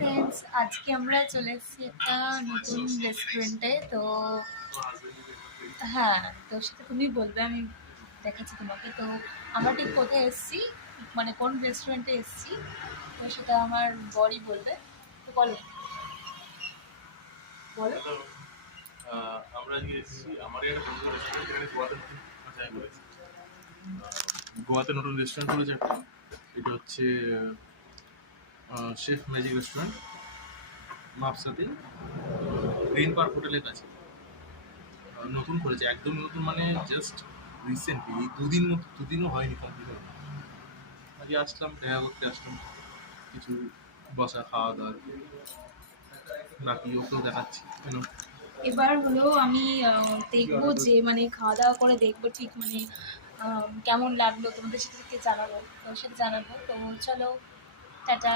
Friends, আজকে আমরা চলে এসেছি একটা নতুন রেস্টুরেন্টে। তো হ্যাঁ, তো সেটা তুমি বলবে, আমি দেখাচ্ছি তোমাকে। তো আমরা ঠিক কোথায় এসেছি, মানে কোন রেস্টুরেন্টে এসেছি, তো সেটা আমার বরই বলবে। তো বলো বলো। আমরা আজকে এসেছি আমার একটা বন্ধু রেস্টুরেন্ট, এখানে গোয়াতে নতুন জায়গা করেছে। গোয়াতে নতুন রেস্টুরেন্ট করেছে একটা, এটা হচ্ছে শেফ ম্যাজিক রেস্টুরেন্ট, মাপসাতে গ্রিন পার্ক হোটেলের কাছে। নতুন করেছে, একদম নতুন, মানে জাস্ট রিসেন্টলি, এই দুদিনও হয়নি কমপ্লিট হয়নি। আজকে আসলাম, দেখা করতে আসলাম, কিছু বসা খাওয়া দাওয়া, বাকি ওকেও দেখাচ্ছি কেন। এবার হলো আমি দেখবো যে মানে খাওয়া দাওয়া করে দেখবো ঠিক মানে কেমন লাগলো, তোমাদের সাথে জানাবো, তোমার সাথে জানাবো। তো চলো, টাটা।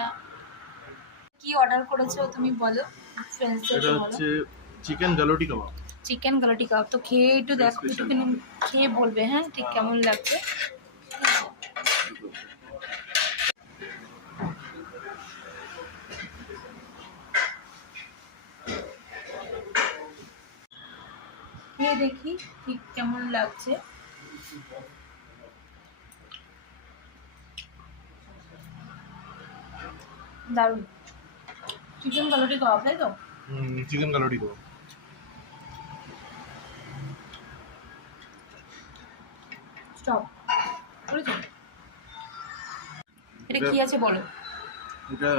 কি অর্ডার করেছো তুমি বলো, এটা ফ্রেন্ডসদেরকে বলো। হচ্ছে চিকেন গালোটি কাবাব। চিকেন গালাটি কাবাব। তো খেয়ে একটু দেখো, একটুখানি খেয়ে বলবে হ্যাঁ ঠিক কেমন লাগছে। খেয়ে দেখি ঠিক কেমন লাগছে। দারুণ। চিকেন গালাটি কাবাব, তাই তো? চিকেন গালোটি কাবাব। স্টপ করেছো? এটা কি আছে বলো। এটা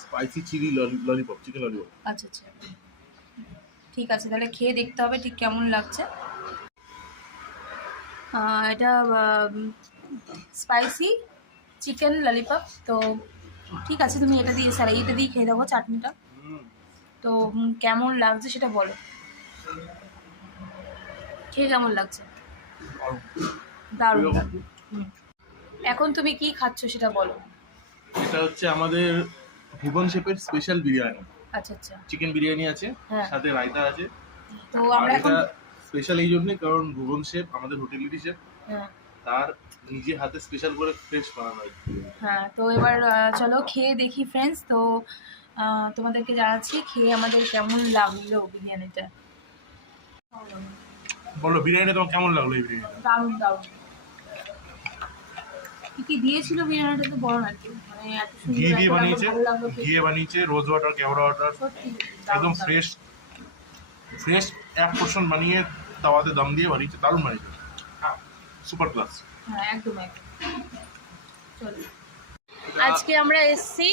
spicy chilli lollipop, chicken lollipop. আচ্ছা আচ্ছা, ঠিক আছে, তাহলে খেয়ে দেখতে হবে ঠিক কেমন লাগছে। এটা স্পাইসি চিকেন ললিপপ। তো ঠিক আছে, তুমি এটা দিয়ে এটা দিয়ে খেয়ে দেবো চাটনিটা। তো কেমন লাগছে সেটা বলো, খেয়ে কেমন লাগছে। দারুণ দারুণ। হুম। এখন তুমি কি খাচ্ছ সেটা বলো। এটা হচ্ছে আমাদের ভুবন শেফের স্পেশাল বিরিয়ানি। আচ্ছা আচ্ছা। চিকেন বিরিয়ানি আছে, হ্যাঁ। সাথে রায়তা আছে। তো আর আমরা এখন এটা স্পেশাল এই জন্যই কারণ ভুবন শেফ আমাদের হোটেলেরই শেফ, হ্যাঁ তার নিজে হাতে স্পেশাল করে ফ্রেশ বানানো হয়। হ্যাঁ, তো এবার চলো খেয়ে দেখি ফ্রেন্ডস। তো তোমাদেরকে জানাচ্ছি খেয়ে আমাদের কেমন লাগলো বিরিয়ানিটা। বলো বিরিয়ানিটা তোমার কেমন লাগলো? এই বিরিয়ানিটা দারুণ দারুণ। কি কি দিয়েছিল বিরিয়ানিটা তো বলো না কি, মানে এত সুন্দর ঘি দিয়ে এত বানিয়েছে, ভালো লাগলো খেতে। ঘিয়ে বানিয়েছে, রোজ ওয়াটার, কেওড়া ওয়াটার, সত্যি একদম দারুণ ফ্রেশ ফ্রেশ এক পোর্শন বানিয়ে তাওয়াতে দম দিয়ে বানিয়েছে, দারুণ বানিয়েছে, সুপার ক্লাস। হ্যাঁ একদম একদম। চলো, আজকে আমরা এসেছি